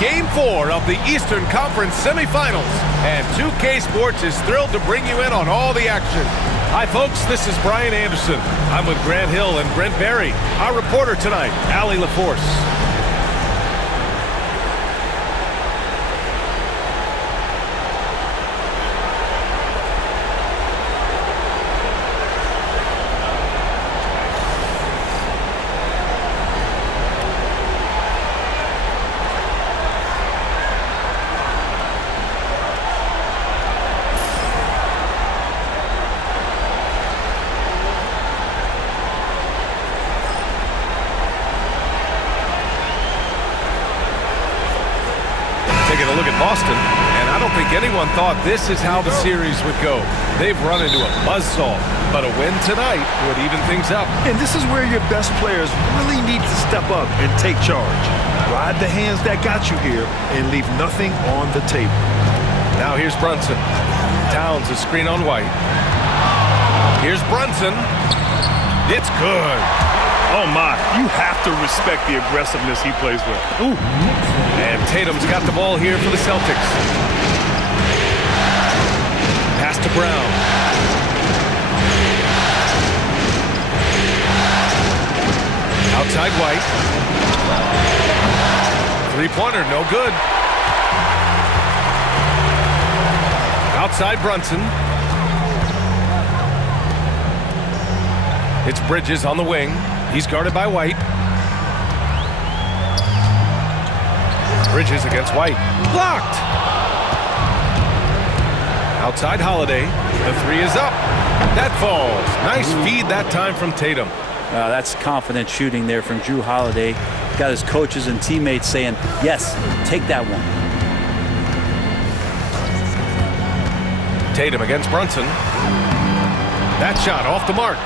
Game 4 of the Eastern Conference semifinals. And 2K Sports is thrilled to bring you in on all the action. Hi, folks. This is Brian Anderson. I'm with Grant Hill and Brent Barry. Our reporter tonight, Allie LaForce. Taking a look at Boston, and I don't think anyone thought this is how the series would go. They've run into a buzzsaw, but a win tonight would even things up. And this is where your best players really need to step up and take charge. Ride the hands that got you here and leave nothing on the table. Now here's Brunson. Towns a screen on White. Here's Brunson. It's good. Oh, my. You have to respect the aggressiveness he plays with. Ooh. And Tatum's got the ball here for the Celtics. Pass to Brown. Outside White. Three-pointer, no good. Outside Brunson. It's Bridges on the wing. He's guarded by White. Bridges against White. Blocked! Outside Holiday. The three is up. That falls. Nice feed that time from Tatum. That's confident shooting there from Drew Holiday. Got his coaches and teammates saying, yes, take that one. Tatum against Brunson. That shot off the mark.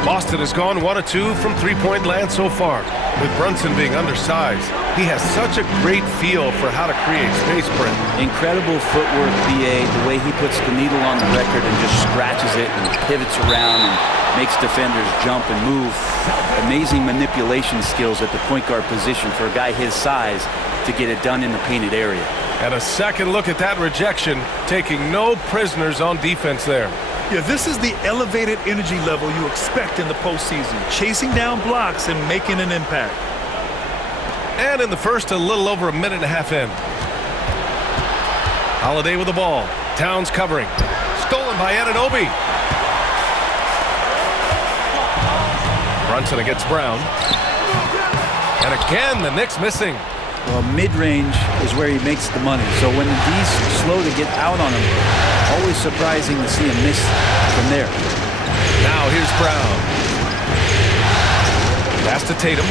Boston has gone 1 of 2 from three-point land so far. With Brunson being undersized, he has such a great feel for how to create space, Brent. Incredible footwork, B.A. The way he puts the needle on the record and just scratches it and pivots around and makes defenders jump and move. Amazing manipulation skills at the point guard position for a guy his size to get it done in the painted area. And a second look at that rejection, taking no prisoners on defense there. Yeah, this is the elevated energy level you expect in the postseason, chasing down blocks and making an impact. And in the first, a little over a minute and a half in. Holiday with the ball. Towns covering. Stolen by Anunoby. Brunson against Brown. And again, the Knicks missing. Well, mid-range is where he makes the money. So when the D's slow to get out on him, always surprising to see him miss from there. Now here's Brown. Pass to Tatum.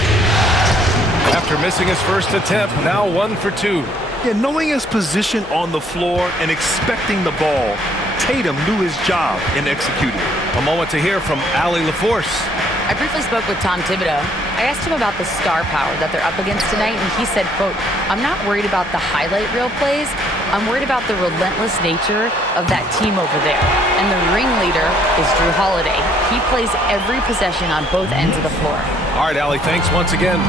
After missing his first attempt, now 1 for 2. Yeah, knowing his position on the floor and expecting the ball, Tatum knew his job and executed. A moment to hear from Allie LaForce. I briefly spoke with Tom Thibodeau. I asked him about the star power that they're up against tonight, and he said, quote, "I'm not worried about the highlight reel plays. I'm worried about the relentless nature of that team over there. And the ringleader is Drew Holiday. He plays every possession on both ends of the floor." All right, Allie, thanks once again.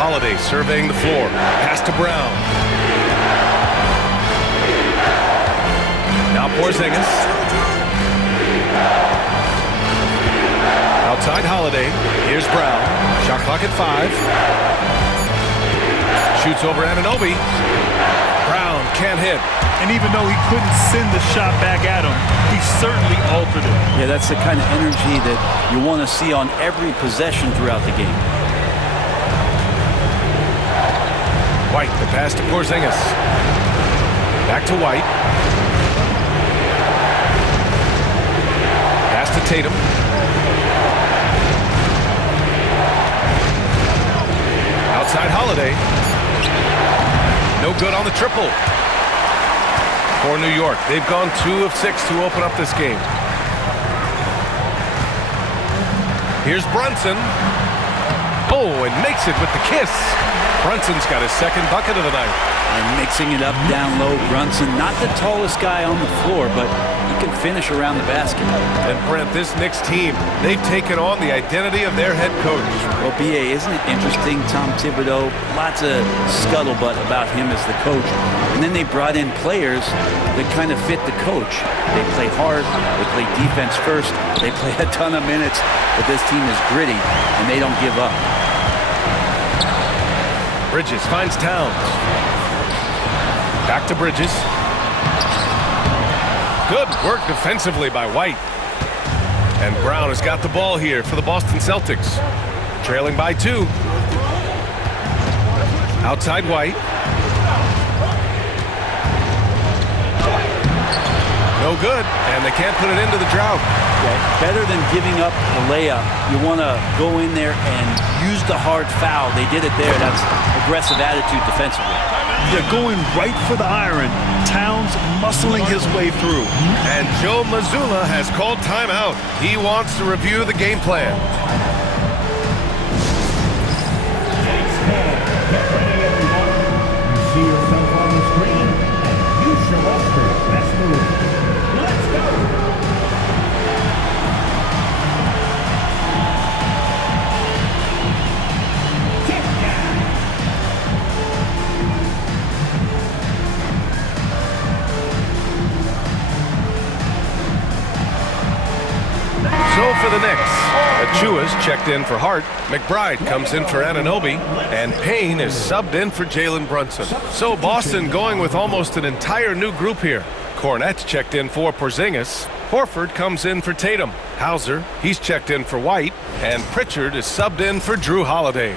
Holiday surveying the floor. Pass to Brown. Now Porzingis. Outside Holiday. Here's Brown. Shot clock at 5. Shoots over Anunoby. Brown can't hit. And even though he couldn't send the shot back at him, he certainly altered it. Yeah, that's the kind of energy that you want to see on every possession throughout the game. White, the pass to Porzingis. Back to White. Pass to Tatum. Outside Holiday. No good on the triple. For New York, they've gone 2 of 6 to open up this game. Here's Brunson. Oh, and makes it with the kiss. Brunson's got his second bucket of the night. And mixing it up down low, Brunson, not the tallest guy on the floor, but he can finish around the basket. And Brent, this Knicks team, they've taken on the identity of their head coach. Well, B.A., isn't it interesting, Tom Thibodeau, lots of scuttlebutt about him as the coach. And then they brought in players that kind of fit the coach. They play hard, they play defense first, they play a ton of minutes, but this team is gritty, and they don't give up. Bridges finds Towns. Back to Bridges. Good work defensively by White. And Brown has got the ball here for the Boston Celtics. Trailing by 2. Outside White. No good, and they can't put it into the drought. Yeah, better than giving up the layup, you want to go in there and use the hard foul. They did it there. That's aggressive attitude defensively. They're going right for the iron. Towns muscling his way through. And Joe Mazzulla has called timeout. He wants to review the game plan. Get ready, everyone. You see yourself on the screen, and you show us the best move. Let's go! So for the Knicks, Achua's checked in for Hart, McBride comes in for Anunoby, and Payne is subbed in for Jalen Brunson. So Boston going with almost an entire new group here. Cornette's checked in for Porzingis. Horford comes in for Tatum. Hauser, he's checked in for White, and Pritchard is subbed in for Drew Holiday.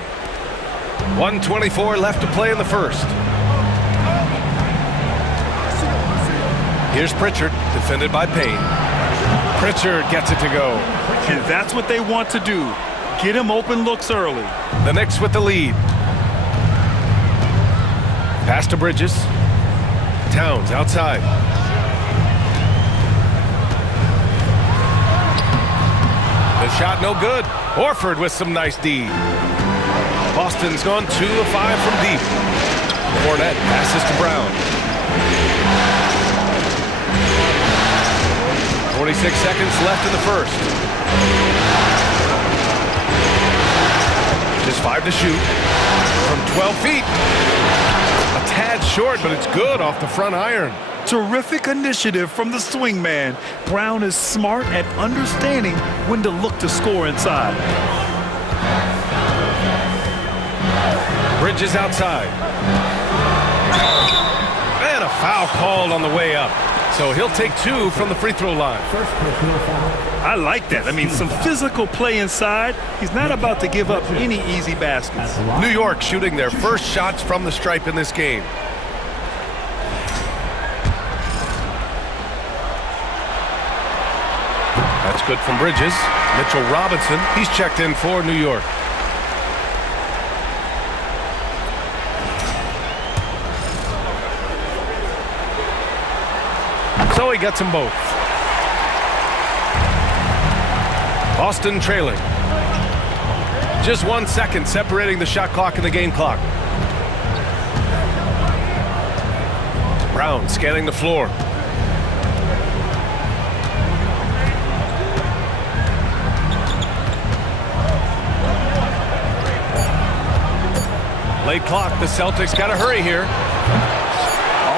1:24 left to play in the first. Here's Pritchard, defended by Payne. Pritchard gets it to go. And that's what they want to do. Get him open looks early. The Knicks with the lead. Pass to Bridges. Towns outside. The shot no good. Horford with some nice D. Boston's gone 2 of 5 from deep. Cornette passes to Brown. 46 seconds left in the first. Just 5 to shoot. From 12 feet. A tad short, but it's good off the front iron. Terrific initiative from the swingman. Brown is smart at understanding when to look to score inside. Bridges outside. And a foul called on the way up. So he'll take 2 from the free throw line. First personal foul. I like that. I mean, some physical play inside. He's not about to give up any easy baskets. New York shooting their first shots from the stripe in this game. That's good from Bridges. Mitchell Robinson, he's checked in for New York. So he gets them both. Boston trailing. Just 1 second separating the shot clock and the game clock. Brown scanning the floor. Late clock, the Celtics got to hurry here.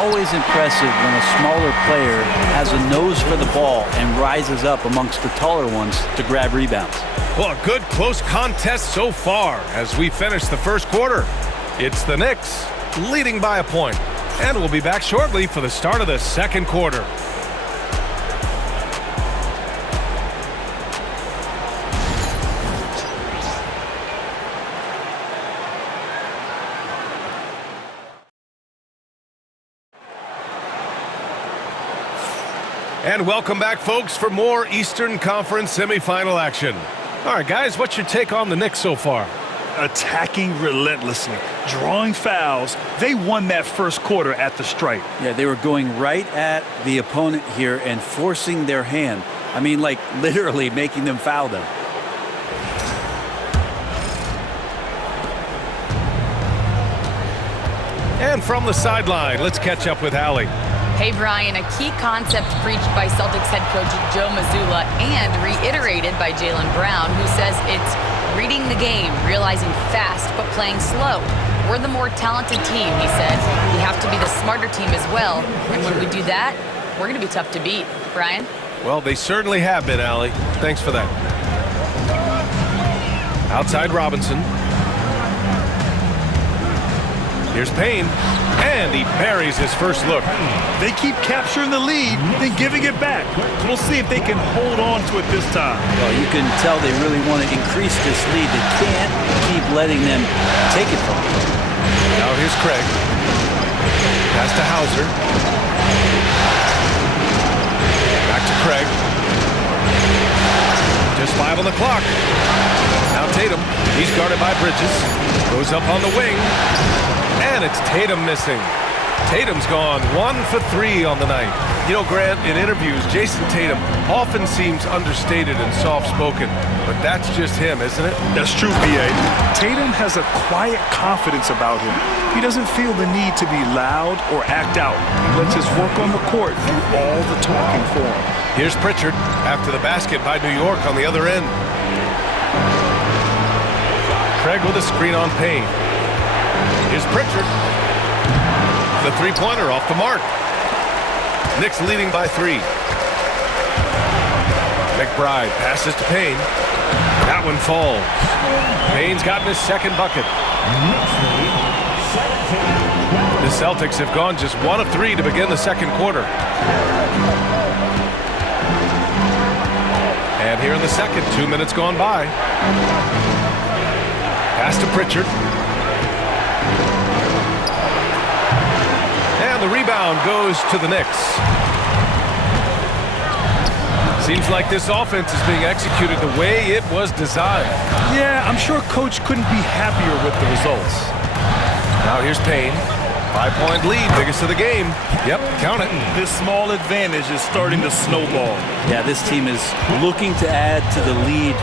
Always impressive when a smaller player has a nose for the ball and rises up amongst the taller ones to grab rebounds. Well, a good close contest so far as we finish the first quarter. It's the Knicks leading by a point. And we'll be back shortly for the start of the second quarter. And welcome back, folks, for more Eastern Conference semifinal action. All right, guys, what's your take on the Knicks so far? Attacking relentlessly, drawing fouls. They won that first quarter at the stripe. Yeah, they were going right at the opponent here and forcing their hand. I mean, like literally making them foul them. And from the sideline, let's catch up with Allie. Hey, Brian, a key concept preached by Celtics head coach Joe Mazzulla and reiterated by Jaylen Brown, who says it's reading the game, realizing fast, but playing slow. We're the more talented team, he said. We have to be the smarter team as well. And when we do that, we're going to be tough to beat. Brian? Well, they certainly have been, Allie. Thanks for that. Outside Robinson. Here's Payne, and he buries his first look. They keep capturing the lead, then giving it back. We'll see if they can hold on to it this time. Well, you can tell they really want to increase this lead. They can't keep letting them take it from them. Now here's Craig. Pass to Hauser. Back to Craig. Just 5 on the clock. Now Tatum. He's guarded by Bridges. Goes up on the wing. And it's Tatum missing. Tatum's gone 1 for 3 on the night. You know, Grant, in interviews, Jason Tatum often seems understated and soft-spoken, but that's just him, isn't it? That's true, B.A. Tatum has a quiet confidence about him. He doesn't feel the need to be loud or act out. He lets his work on the court do all the talking for him. Here's Pritchard after the basket by New York on the other end. Craig with a screen on Payne. Here's Pritchard. The three-pointer off the mark. Knicks leading by 3. McBride passes to Payne. That one falls. Payne's gotten his second bucket. The Celtics have gone just 1 of 3 to begin the second quarter. And here in the second, 2 minutes gone by. Pass to Pritchard. And the rebound goes to the Knicks. Seems like this offense is being executed the way it was designed. Yeah, I'm sure Coach couldn't be happier with the results. Now here's Payne. 5-point lead, biggest of the game. Yep, count it. This small advantage is starting to snowball. Yeah, this team is looking to add to the lead,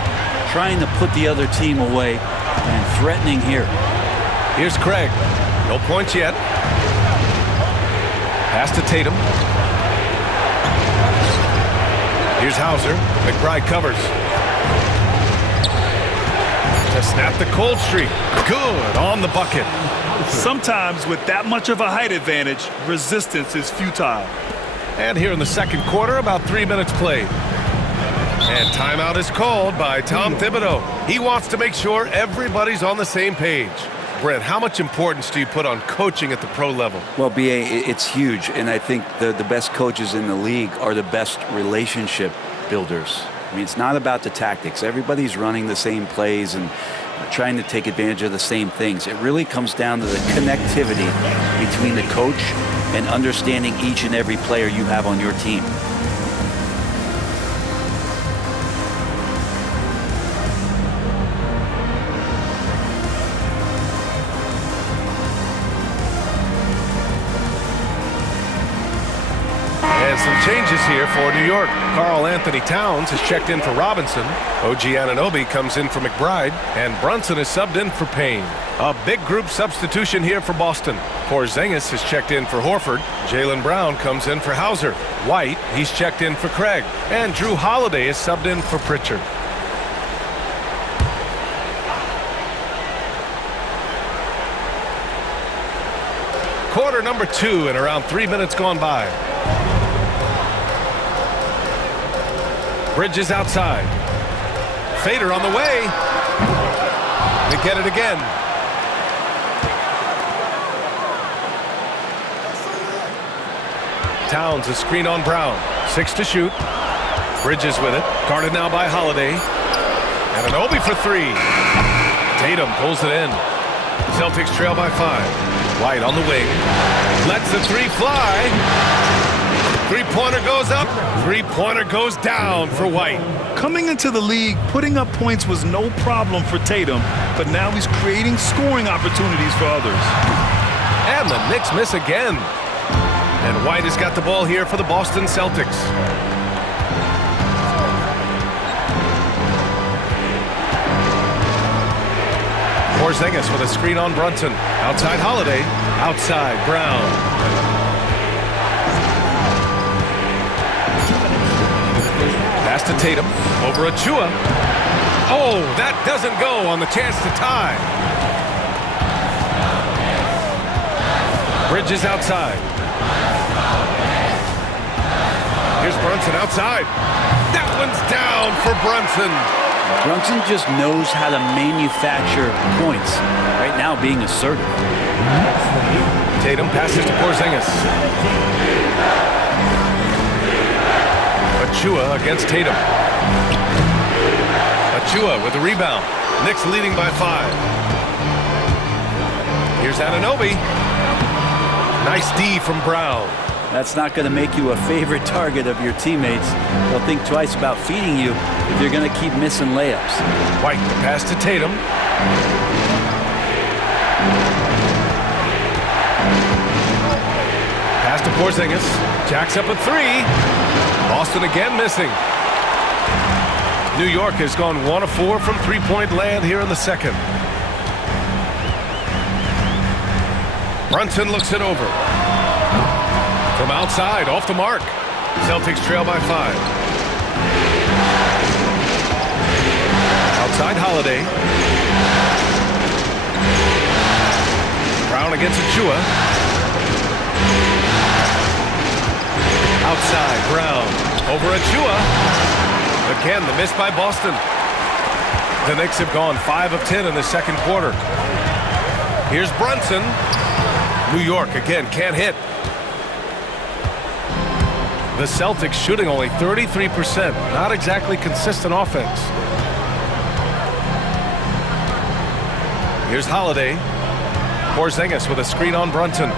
trying to put the other team away, and threatening here. Here's Craig. No points yet. Pass to Tatum. Here's Hauser. McBride covers. To snap the cold streak. Good on the bucket. Sometimes with that much of a height advantage, resistance is futile. And here in the second quarter, about 3 minutes played. And timeout is called by Tom Thibodeau. He wants to make sure everybody's on the same page. Brent, how much importance do you put on coaching at the pro level? Well, B.A., it's huge, and I think the best coaches in the league are the best relationship builders. I mean, it's not about the tactics. Everybody's running the same plays and trying to take advantage of the same things. It really comes down to the connectivity between the coach and understanding each and every player you have on your team. Some changes here for New York. Karl Anthony Towns has checked in for Robinson. OG Anunoby comes in for McBride. And Brunson is subbed in for Payne. A big group substitution here for Boston. Porzingis has checked in for Horford. Jaylen Brown comes in for Hauser. White, he's checked in for Craig. And Drew Holiday is subbed in for Pritchard. Quarter number 2 and around 3 minutes gone by. Bridges outside. Fader on the way. They get it again. Towns a screen on Brown. 6 to shoot. Bridges with it. Guarded now by Holiday. And an Obi for 3. Tatum pulls it in. Celtics trail by 5. White on the wing. Lets the 3 fly. Three-pointer goes up. Three-pointer goes down for White. Coming into the league, putting up points was no problem for Tatum, but now he's creating scoring opportunities for others. And the Knicks miss again. And White has got the ball here for the Boston Celtics. Porzingis with a screen on Brunson. Outside Holiday. Outside Brown. Pass to Tatum. Over Achua. Oh, that doesn't go on the chance to tie. Bridges outside. Here's Brunson outside. That one's down for Brunson. Brunson just knows how to manufacture points. Right now being assertive. Tatum passes to Porzingis. Achua against Tatum. Achua with the rebound. Knicks leading by 5. Here's Anunoby. Nice D from Brown. That's not going to make you a favorite target of your teammates. They'll think twice about feeding you if you're going to keep missing layups. White, the pass to Tatum. Pass to Porzingis. Jacks up a 3. Boston again missing. New York has gone 1 of 4 from three-point land here in the second. Brunson looks it over. From outside, off the mark. Celtics trail by 5. Outside Holiday. Brown against Achua. Outside, Brown. Over Achua. Again, the miss by Boston. The Knicks have gone 5 of 10 in the second quarter. Here's Brunson. New York, again, can't hit. The Celtics shooting only 33%. Not exactly consistent offense. Here's Holiday. Porzingis with a screen on Brunson.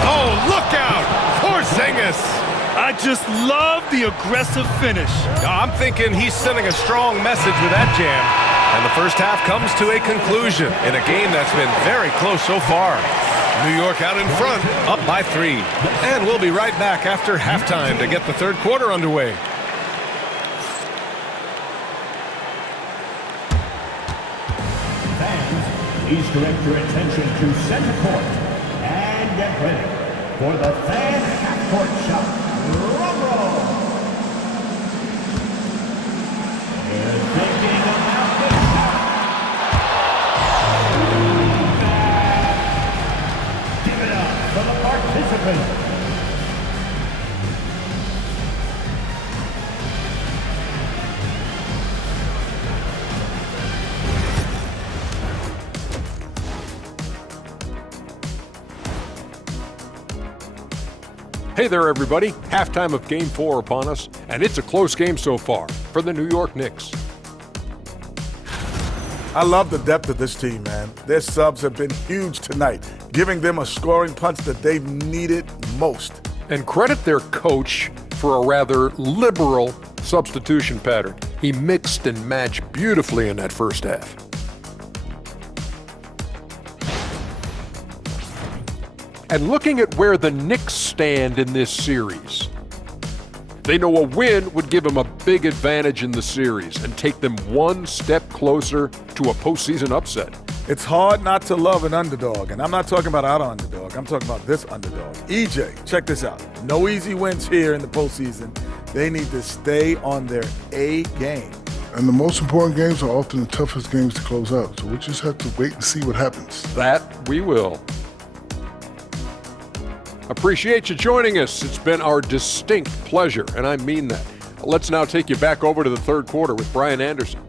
Oh, look out! Porzingis! I just love the aggressive finish. I'm thinking he's sending a strong message with that jam. And the first half comes to a conclusion in a game that's been very close so far. New York out in front, up by 3. And we'll be right back after halftime to get the third quarter underway. Fans, please direct your attention to center court and get ready for the fan half-court shot. Drum roll! You're thinking about this shot. Give it up for the participants. Hey there, everybody. Halftime of Game 4 upon us, and it's a close game so far for the New York Knicks. I love the depth of this team, man. Their subs have been huge tonight, giving them a scoring punch that they've needed most. And credit their coach for a rather liberal substitution pattern. He mixed and matched beautifully in that first half. And looking at where the Knicks stand in this series, they know a win would give them a big advantage in the series and take them one step closer to a postseason upset. It's hard not to love an underdog, and I'm not talking about our underdog. I'm talking about this underdog. EJ, check this out. No easy wins here in the postseason. They need to stay on their A game. And the most important games are often the toughest games to close out, so we just have to wait and see what happens. That we will. Appreciate you joining us. It's been our distinct pleasure, and I mean that. Let's now take you back over to the third quarter with Brian Anderson.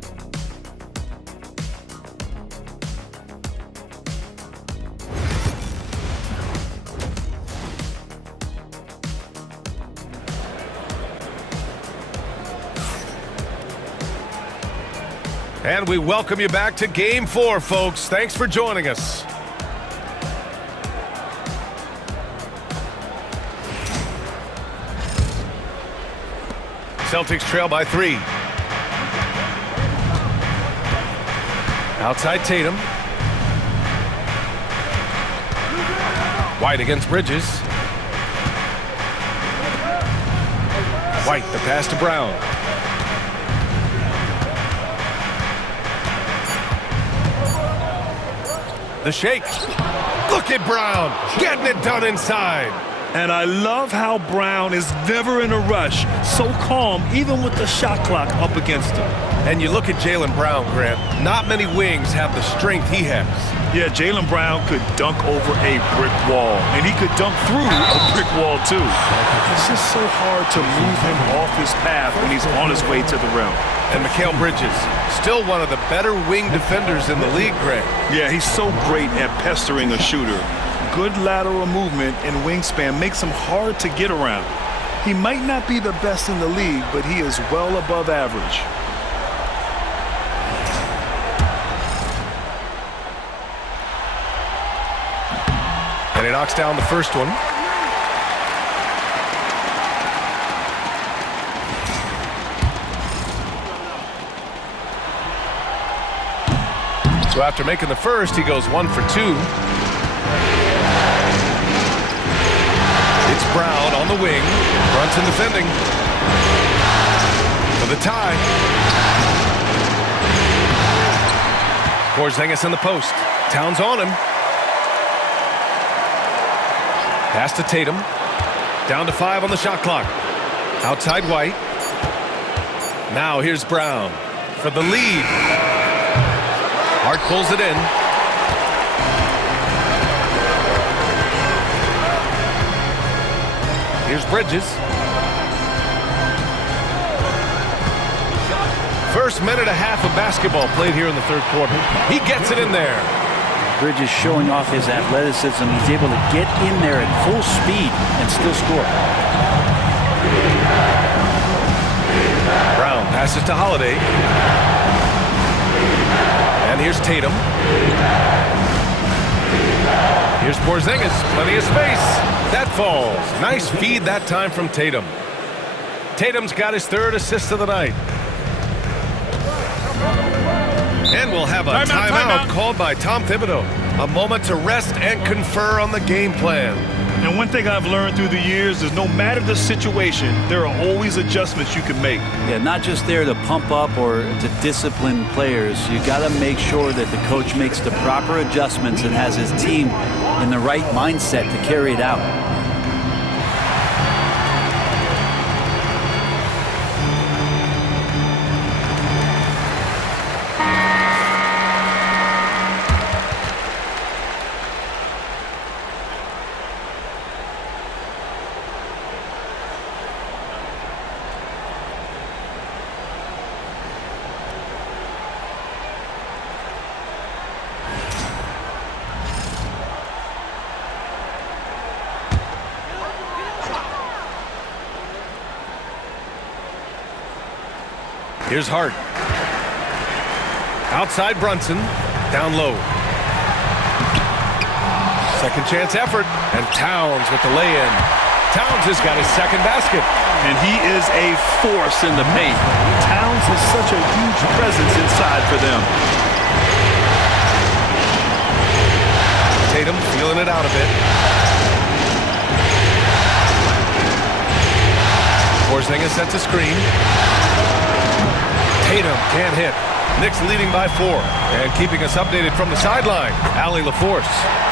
And we welcome you back to Game 4, folks. Thanks for joining us. Celtics trail by 3. Outside Tatum. White against Bridges. White, the pass to Brown. The shake. Look at Brown getting it done inside. And I love how Brown is never in a rush, so calm even with the shot clock up against him. And you look at Jaylen Brown, Grant. Not many wings have the strength he has. Yeah, Jaylen Brown could dunk over a brick wall, and he could dunk through a brick wall too. It's just so hard to move him off his path when he's on his way to the rim. And Mikal Bridges, still one of the better wing defenders in the league, Grant. Yeah, he's so great at pestering a shooter. Good lateral movement and wingspan makes him hard to get around. He might not be the best in the league, but he is well above average. And he knocks down the first one. So after making the first, he goes 1 for 2. It's Brown on the wing. Brunson defending. For the tie. Porzingis in the post. Towns on him. Pass to Tatum. Down to 5 on the shot clock. Outside White. Now here's Brown for the lead. Hart pulls it in. Here's Bridges. First minute and a half of basketball played here in the third quarter. He gets it in there. Bridges showing off his athleticism. He's able to get in there at full speed and still score. Brown passes to Holiday. And here's Tatum. Here's Porzingis. Plenty of space. That falls. Nice feed that time from Tatum. Tatum's got his 3rd assist of the night. And we'll have a timeout called by Tom Thibodeau. A moment to rest and confer on the game plan. And one thing I've learned through the years is no matter the situation, there are always adjustments you can make. Yeah, not just there to pump up or to discipline players. You got to make sure that the coach makes the proper adjustments and has his team in the right mindset to carry it out. Here's Hart. Outside Brunson. Down low. Second chance effort. And Towns with the lay-in. Towns has got his second basket. And he is a force in the paint. Towns is such a huge presence inside for them. Tatum feeling it out a bit. Porzingis sets a screen. Tatum can't hit. Knicks leading by 4. And keeping us updated from the sideline, Allie LaForce.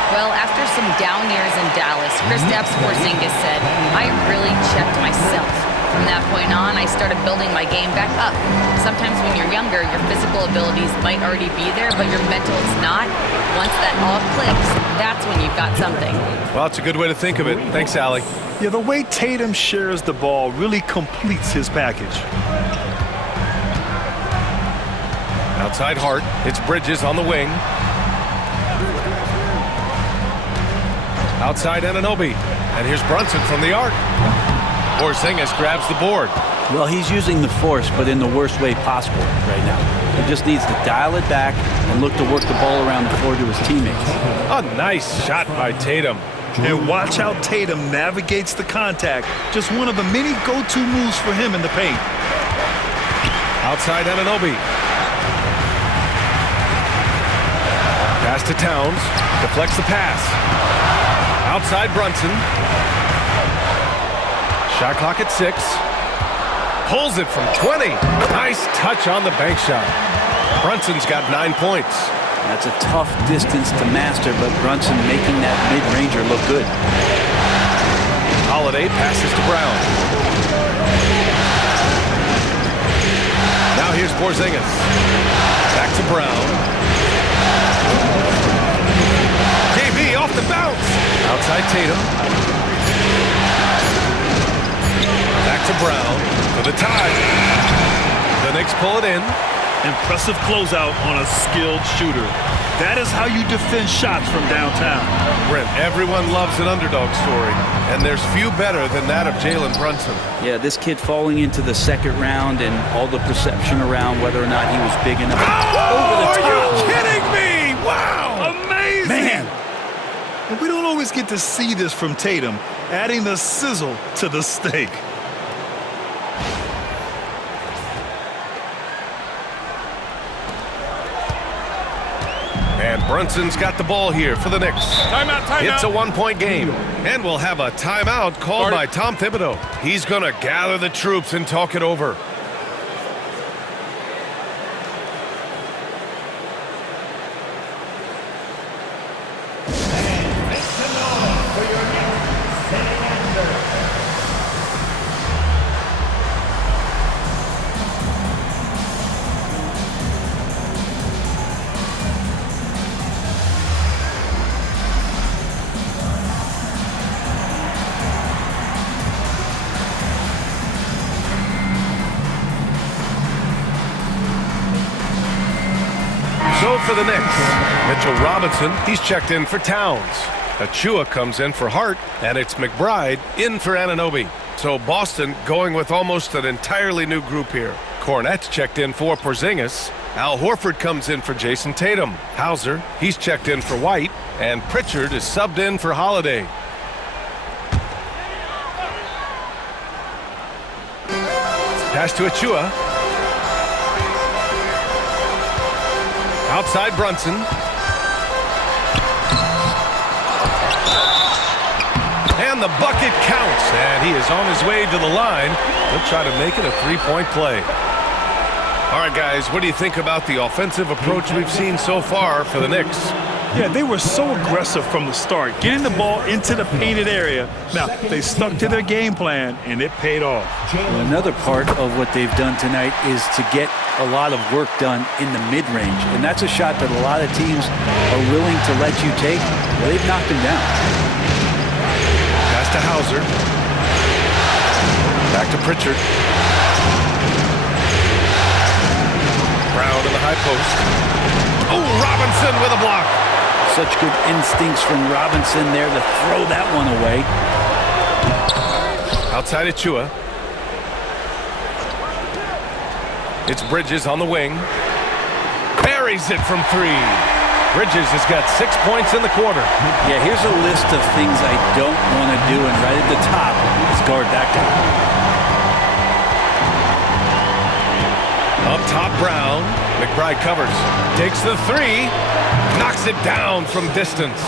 Well, after some down years in Dallas, Kristaps Porzingis said, I really checked myself. From that point on, I started building my game back up. Sometimes when you're younger, your physical abilities might already be there, but your mental is not. Once that all clicks, that's when you've got something. Well, it's a good way to think of it. Thanks, Allie. Yeah, the way Tatum shares the ball really completes his package. Outside Hart. It's Bridges on the wing. Outside Anunoby. And here's Brunson from the arc. Porzingis grabs the board. Well, he's using the force, but in the worst way possible right now. He just needs to dial it back and look to work the ball around the floor to his teammates. A nice shot by Tatum. And watch how Tatum navigates the contact. Just one of the many go-to moves for him in the paint. Outside Anunoby. Pass to Towns. Deflects the pass. Outside Brunson. Shot clock at 6. Pulls it from 20. Nice touch on the bank shot. Brunson's got 9 points. That's a tough distance to master, but Brunson making that mid-ranger look good. Holiday passes to Brown. Now here's Porzingis. Back to Brown. KB off the bounce. Outside Tatum. Back to Brown for the tie. The Knicks pull it in. Impressive closeout on a skilled shooter. That is how you defend shots from downtown. Brent, everyone loves an underdog story, and there's few better than that of Jalen Brunson. Yeah, this kid falling into the second round and all the perception around whether or not he was big enough. Over the top. Are you kidding me? Wow! Amazing! Man! And we don't always get to see this from Tatum, adding the sizzle to the steak. And Brunson's got the ball here for the Knicks. Timeout. It's a one-point game. And we'll have a timeout called by Tom Thibodeau. He's going to gather the troops and talk it over. So for the Knicks, Mitchell Robinson, he's checked in for Towns. Achua comes in for Hart, and it's McBride in for Anunoby. So Boston going with almost an entirely new group here. Cornette's checked in for Porzingis. Al Horford comes in for Jason Tatum. Hauser, he's checked in for White, and Pritchard is subbed in for Holiday. Pass to Achua. Outside Brunson. And the bucket counts. And he is on his way to the line. He'll try to make it a three-point play. All right, guys, what do you think about the offensive approach we've seen so far for the Knicks? Yeah, they were so aggressive from the start, getting the ball into the painted area. Now, they stuck to their game plan, and it paid off. Well, another part of what they've done tonight is to get a lot of work done in the mid-range, and that's a shot that a lot of teams are willing to let you take. Well, they've knocked him down. Pass to Hauser. Back to Pritchard. Brown in the high post. Oh, Robinson with a block. Such good instincts from Robinson there to throw that one away. Outside Achua. It's Bridges on the wing. Buries it from three. Bridges has got 6 points in the quarter. Yeah, here's a list of things I don't want to do, and right at the top is guard that guy. Up top, Brown. McBride covers. Takes the three. Knocks it down from distance.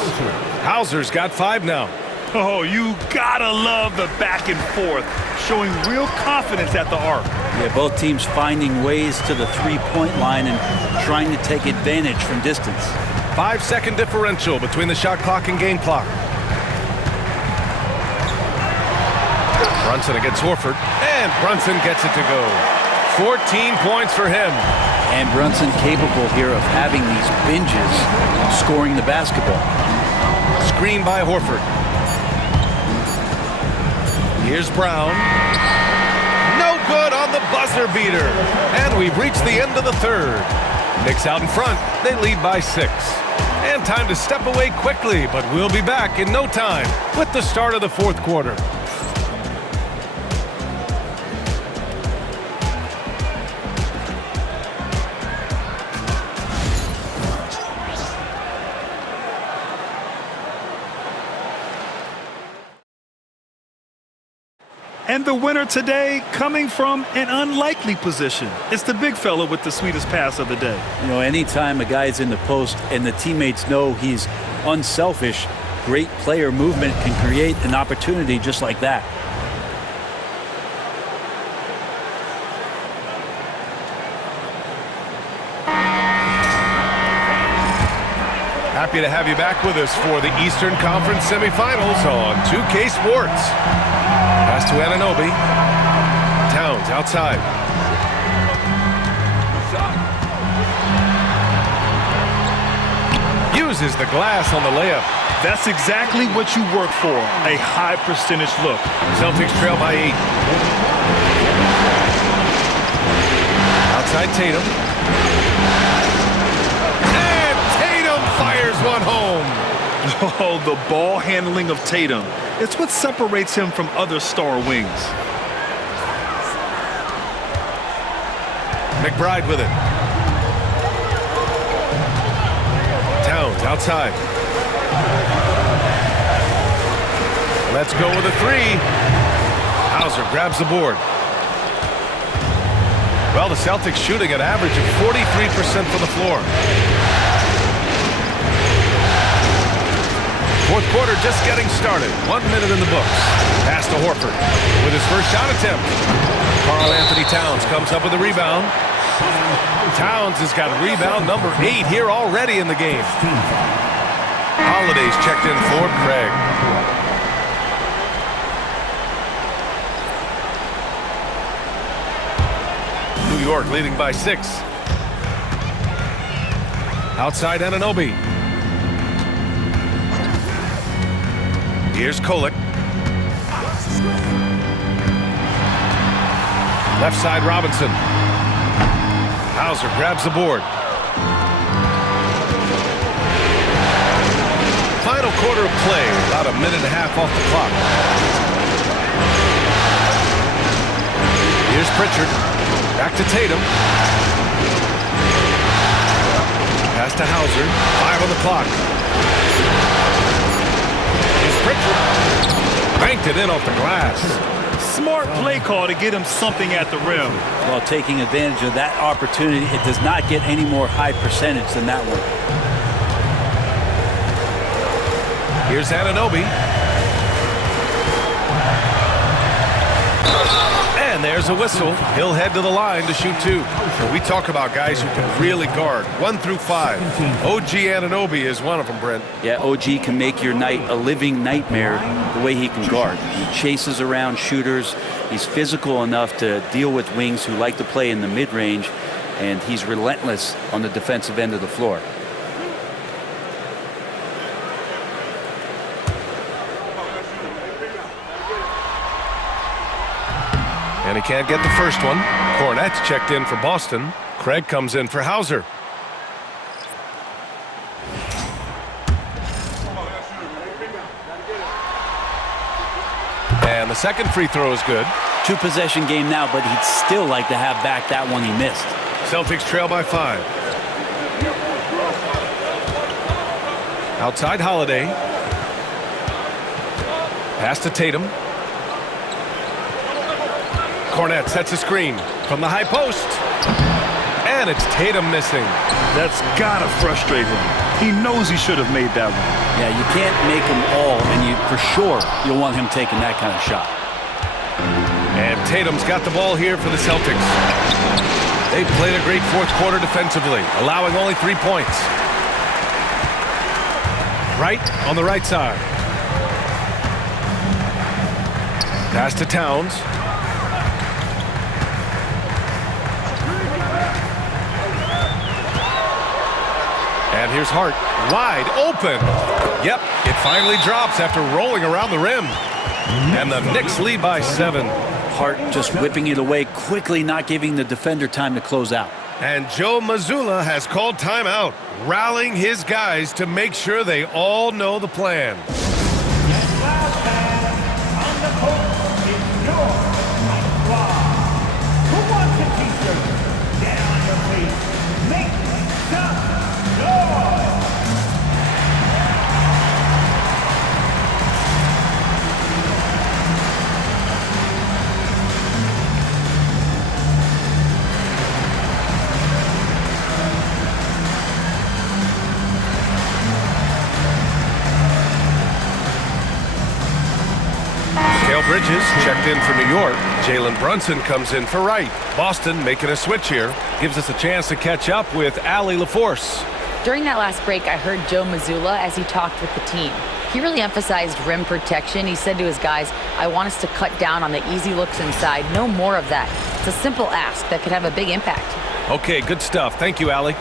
Hauser's got 5 now. Oh, you gotta love the back and forth, showing real confidence at the arc. Yeah, both teams finding ways to the three-point line and trying to take advantage from distance. 5-second differential between the shot clock and game clock. Brunson against Horford. And Brunson gets it to go. 14 points for him. And Brunson capable here of having these binges, scoring the basketball. Screen by Horford. Here's Brown. No good on the buzzer beater. And we've reached the end of the third. Knicks out in front. They lead by 6. And time to step away quickly, but we'll be back in no time with the start of the fourth quarter. And the winner today coming from an unlikely position. It's the big fella with the sweetest pass of the day. You know, anytime a guy's in the post and the teammates know he's unselfish, great player movement can create an opportunity just like that. Happy to have you back with us for the Eastern Conference semifinals on 2K Sports. Pass to Anunoby. Towns outside. Uses the glass on the layup. That's exactly what you work for, a high percentage look. Celtics trail by 8. Outside Tatum. And Tatum fires one home. Oh, the ball handling of Tatum. It's what separates him from other star wings. McBride with it. Towns outside. Let's go with a 3. Hauser grabs the board. Well, the Celtics shooting an average of 43% from the floor. Fourth quarter just getting started. 1 minute in the books. Pass to Horford with his first shot attempt. Karl Anthony Towns comes up with a rebound. Towns has got rebound number 8 here already in the game. Holiday's checked in for Craig. New York leading by 6. Outside Anunoby. Here's Kolek. Left side Robinson. Hauser grabs the board. Final quarter of play, about a minute and a half off the clock. Here's Pritchard. Back to Tatum. Pass to Hauser. 5 on the clock. Here's Pritchard. Banked it in off the glass. Smart play call to get him something at the rim. Well, taking advantage of that opportunity, it does not get any more high percentage than that one. Here's Anunoby. And there's a whistle. He'll head to the line to shoot 2. We talk about guys who can really guard 1 through 5. OG Anunoby is one of them, Brent. Yeah, OG can make your night a living nightmare the way he can guard. He chases around shooters. He's physical enough to deal with wings who like to play in the mid-range, and he's relentless on the defensive end of the floor. And he can't get the first one. Cornette's checked in for Boston. Craig comes in for Hauser. And the second free throw is good. 2-possession game now, but he'd still like to have back that one he missed. Celtics trail by 5. Outside Holiday. Pass to Tatum. Cornette sets a screen from the high post. And it's Tatum missing. That's gotta frustrate him. He knows he should have made that one. Yeah, you can't make them all, and for sure you'll want him taking that kind of shot. And Tatum's got the ball here for the Celtics. They've played a great fourth quarter defensively, allowing only 3 points. Right on the right side. Pass to Towns. And here's Hart, wide open. Yep, it finally drops after rolling around the rim. And the Knicks lead by 7. Hart just whipping it away quickly, not giving the defender time to close out. And Joe Mazzulla has called timeout, rallying his guys to make sure they all know the plan. Last man on the court is your Mike Ross. Who wants a t-shirt? Get on your feet. Make some noise. Bridges checked in for New York. Jalen Brunson comes in for Wright. Boston making a switch here. Gives us a chance to catch up with Allie LaForce. During that last break, I heard Joe Mazzulla as he talked with the team. He really emphasized rim protection. He said to his guys, I want us to cut down on the easy looks inside. No more of that. It's a simple ask that could have a big impact. Okay, good stuff. Thank you, Allie.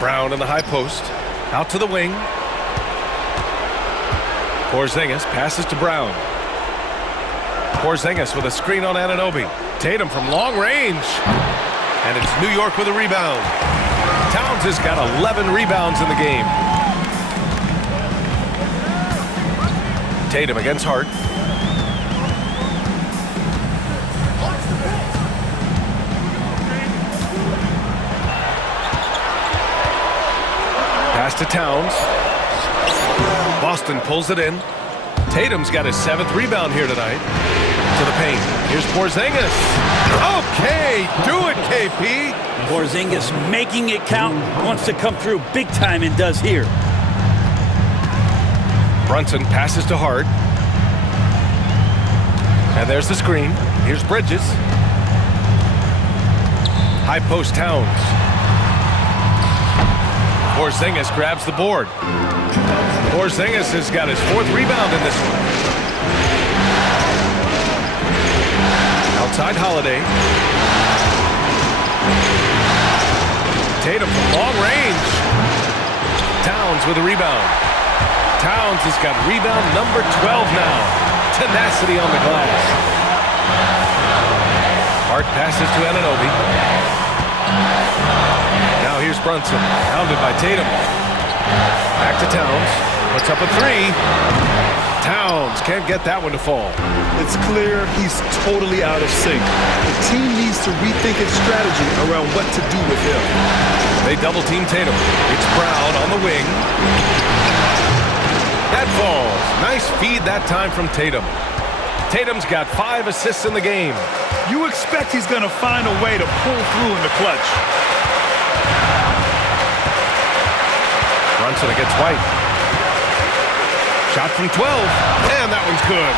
Brown in the high post. Out to the wing. Porzingis passes to Brown. Porzingis with a screen on Anunoby. Tatum from long range. And it's New York with a rebound. Towns has got 11 rebounds in the game. Tatum against Hart. Pass to Towns. Boston pulls it in. Tatum's got his 7th rebound here tonight. To the paint. Here's Porzingis. Okay, do it, KP. Porzingis making it count. Wants to come through big time and does here. Brunson passes to Hart. And there's the screen. Here's Bridges. High post Towns. Porzingis grabs the board. Porzingis has got his 4th rebound in this one. Outside Holiday. Tatum from long range. Towns with a rebound. Towns has got rebound number 12 now. Tenacity on the glass. Hart passes to Anunoby. Now here's Brunson, hounded by Tatum. Back to Towns. Puts up a 3. Towns can't get that one to fall. It's clear he's totally out of sync. The team needs to rethink its strategy around what to do with him. They double team Tatum. It's Brown on the wing. That falls. Nice feed that time from Tatum. Tatum's got 5 assists in the game. You expect he's going to find a way to pull through in the clutch. Brunson against White. Shot from 12. And that one's good.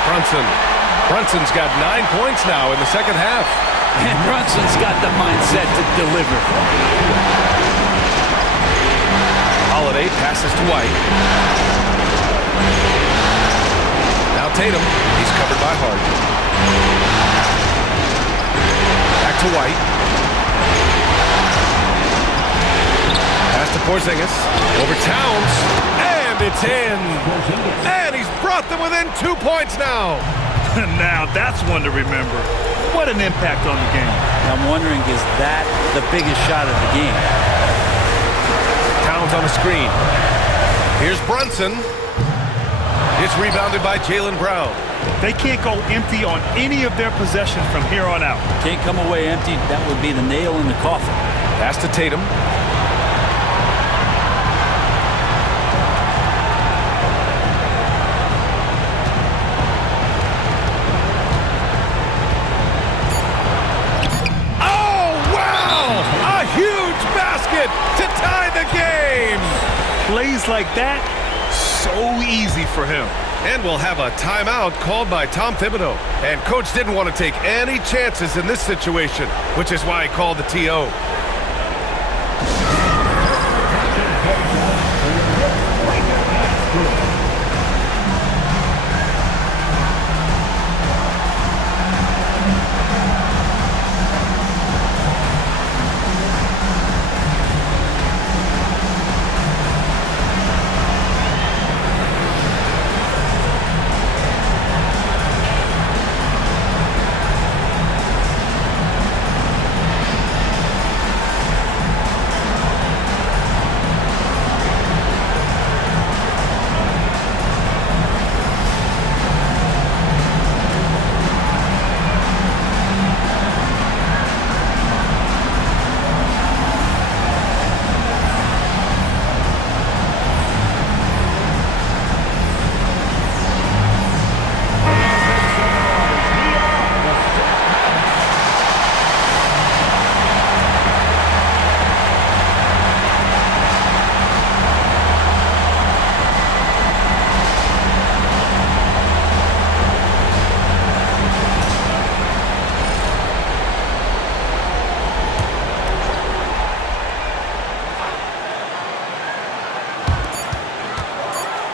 Brunson's got 9 points now in the second half. And Brunson's got the mindset to deliver. Holiday passes to White. Now Tatum. He's covered by Hart. Back to White. Pass to Porzingis. Over Towns. And it's in. And he's brought them within 2 points now. Now that's one to remember. What an impact on the game. I'm wondering, is that the biggest shot of the game? Towns on the screen. Here's Brunson. It's rebounded by Jaylen Brown. They can't go empty on any of their possessions from here on out. Can't come away empty. That would be the nail in the coffin. Pass to Tatum. To tie the game. Plays like that, so easy for him. And we'll have a timeout called by Tom Thibodeau. And coach didn't want to take any chances in this situation, which is why he called the TO.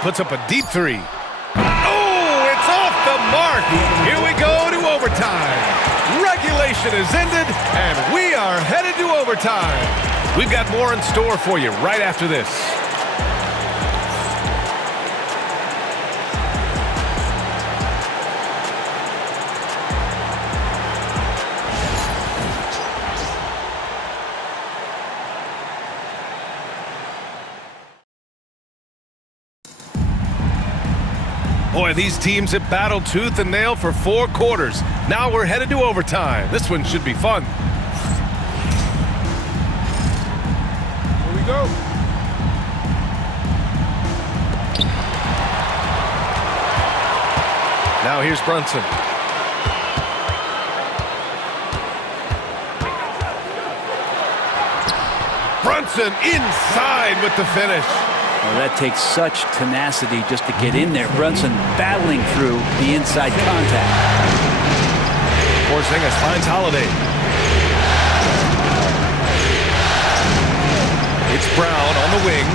puts up a deep three. Oh, it's off the mark. Here we go to overtime. Regulation is ended, and we are headed to overtime. We've got more in store for you right after this. Boy, these teams have battled tooth and nail for 4 quarters. Now we're headed to overtime. This one should be fun. Here we go. Now here's Brunson. Brunson inside with the finish. Well, that takes such tenacity just to get in there. Brunson battling through the inside contact. Porzingis finds Holiday. It's Brown on the wing.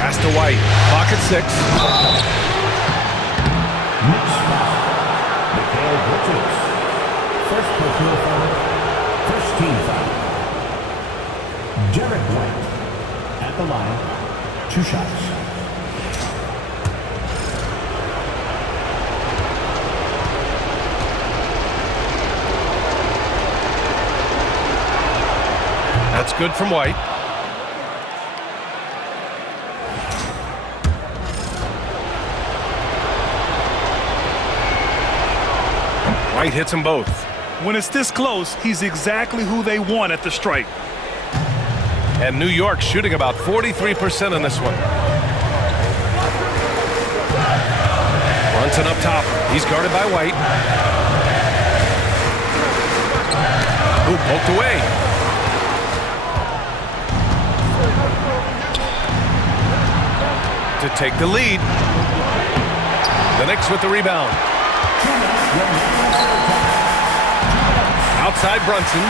Pass to White. Clock at 6. Knicks foul. Mikal Bridges. First personal foul. First team foul. Derek White at the line. 2 shots. That's good from White. White hits them both. When it's this close, he's exactly who they want at the strike. And New York shooting about 43% in this one. Brunson up top. He's guarded by White. Ooh, poked away. To take the lead. The Knicks with the rebound. Outside Brunson.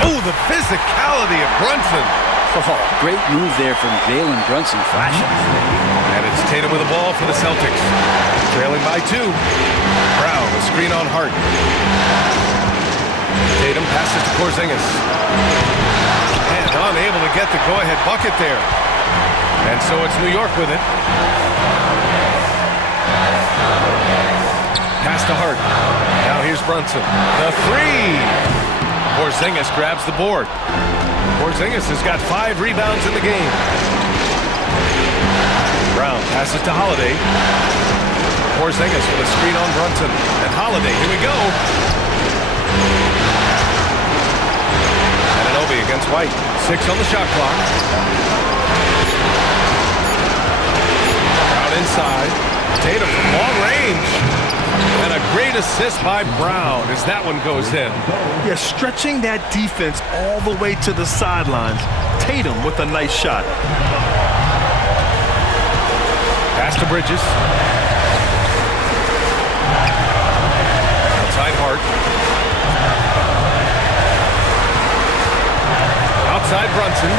Oh, the physicality of Brunson. Oh, great move there from Jalen Brunson, flashing. And it's Tatum with the ball for the Celtics. Trailing by 2. Brown, a screen on Hart. Tatum passes to Porzingis. And unable to get the go-ahead bucket there. And so it's New York with it. Pass to Hart. Now here's Brunson. The 3. Porzingis grabs the board. Porzingis has got 5 rebounds in the game. Brown passes to Holiday. Porzingis with a screen on Brunson. And Holiday, here we go. And Anunoby against White. 6 on the shot clock. Brown inside. Tatum from long range. And a great assist by Brown as that one goes in. Yeah, stretching that defense all the way to the sidelines. Tatum with a nice shot. Pass to Bridges. Outside Hart. Outside Brunson.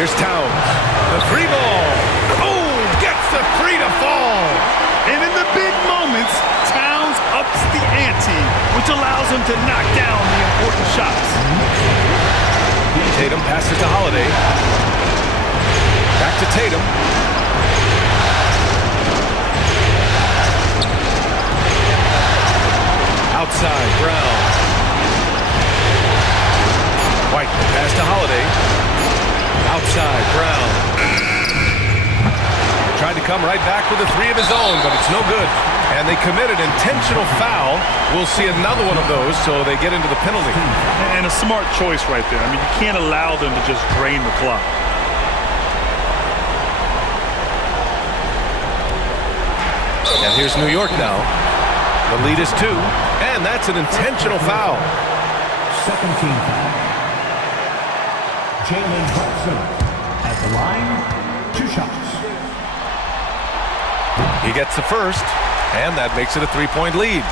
Here's Towns. The 3 ball. Oh, gets the 3 to fall. And in the big moments, Towns ups the ante, which allows him to knock down the important shots. Tatum passes to Holiday. Back to Tatum. Outside, Brown. White, pass to Holiday. Outside, Brown. Tried to come right back with a 3 of his own, but it's no good. And they committed intentional foul. We'll see another one of those, so they get into the penalty. And a smart choice right there. I mean, you can't allow them to just drain the clock. And here's New York now. The lead is 2, and that's an intentional foul. Second team foul. Jalen Brunson at the line. 2 shots. He gets the first, and that makes it a 3-point lead.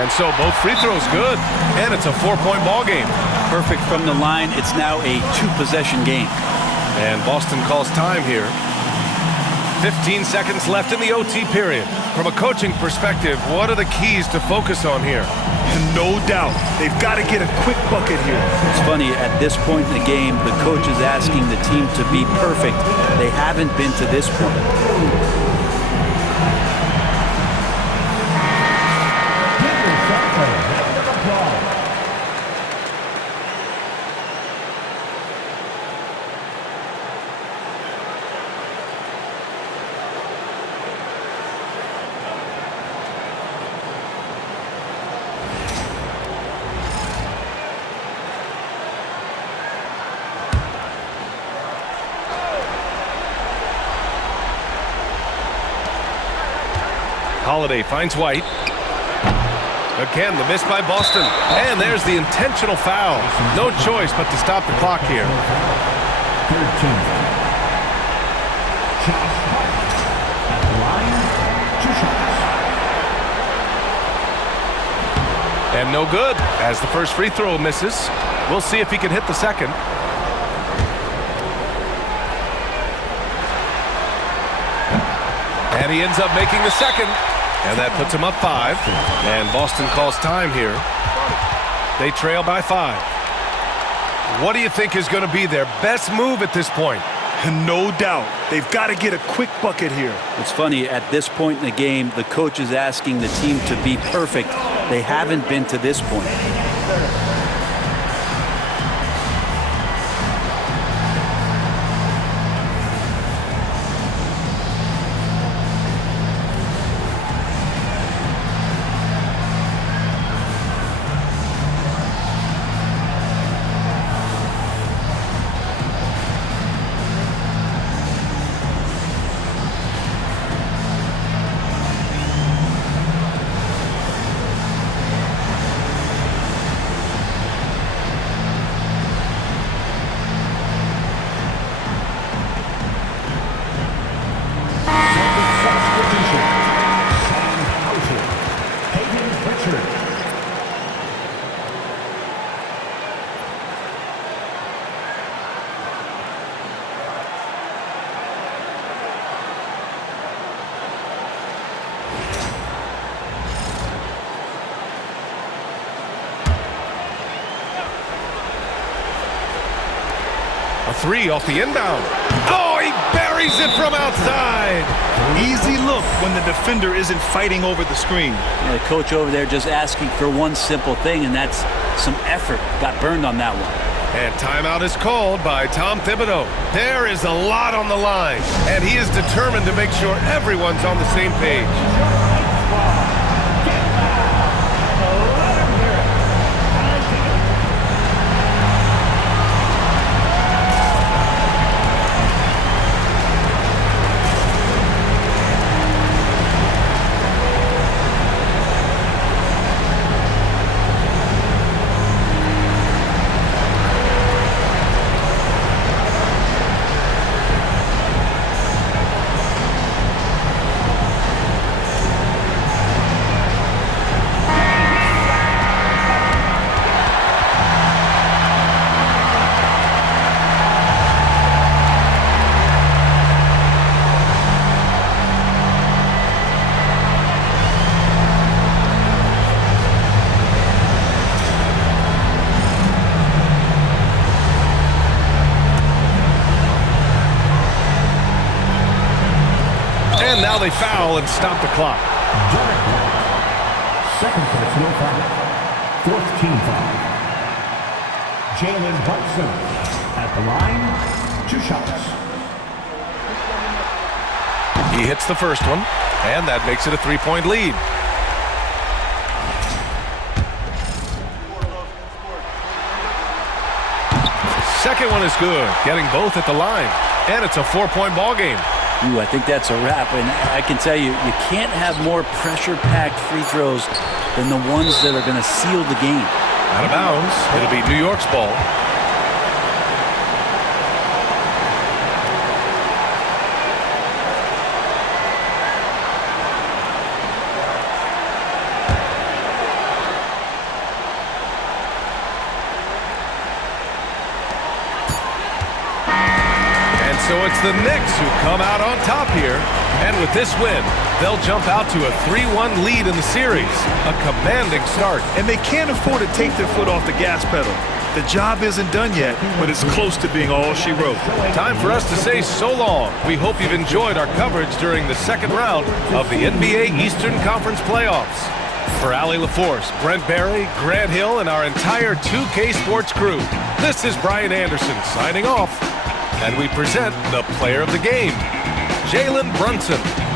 And so both free throws good, and it's a 4-point ball game. Perfect from the line. It's now a 2-possession game. And Boston calls time here. 15 seconds left in the OT period. From a coaching perspective, what are the keys to focus on here? No doubt. They've got to get a quick bucket here. It's funny, at this point in the game, the coach is asking the team to be perfect. They haven't been to this point. Holiday finds White. Again, the miss by Boston. And there's the intentional foul. No choice but to stop the clock here. 13. Josh Hart at the line, 2 shots. And no good, as the first free throw misses. We'll see if he can hit the second. And he ends up making the second. And that puts him up 5. And Boston calls time here. They trail by 5. What do you think is going to be their best move at this point? No doubt. They've got to get a quick bucket here. It's funny, at this point in the game, the coach is asking the team to be perfect. They haven't been to this point. A 3 off the inbound. Oh, he buries it from outside. Easy look when the defender isn't fighting over the screen. Yeah, the coach over there just asking for one simple thing, and that's some effort. Got burned on that one. And timeout is called by Tom Thibodeau. There is a lot on the line, and he is determined to make sure everyone's on the same page. And now they foul and stop the clock. Second personal foul. 4th team foul. Jalen Brunson at the line, 2 shots. He hits the first one, and that makes it a 3-point lead. Second one is good, getting both at the line. And it's a 4-point ball game. Ooh, I think that's a wrap. And I can tell you, you can't have more pressure-packed free throws than the ones that are going to seal the game. Out of bounds. It'll be New York's ball. it's the Knicks who come out on top here. And with this win, they'll jump out to a 3-1 lead in the series. A commanding start. And they can't afford to take their foot off the gas pedal. The job isn't done yet, but it's close to being all she wrote. Time for us to say so long. We hope you've enjoyed our coverage during the second round of the NBA Eastern Conference playoffs. For Allie LaForce, Brent Barry, Grant Hill, and our entire 2K Sports crew, this is Brian Anderson signing off. And we present the player of the game, Jalen Brunson.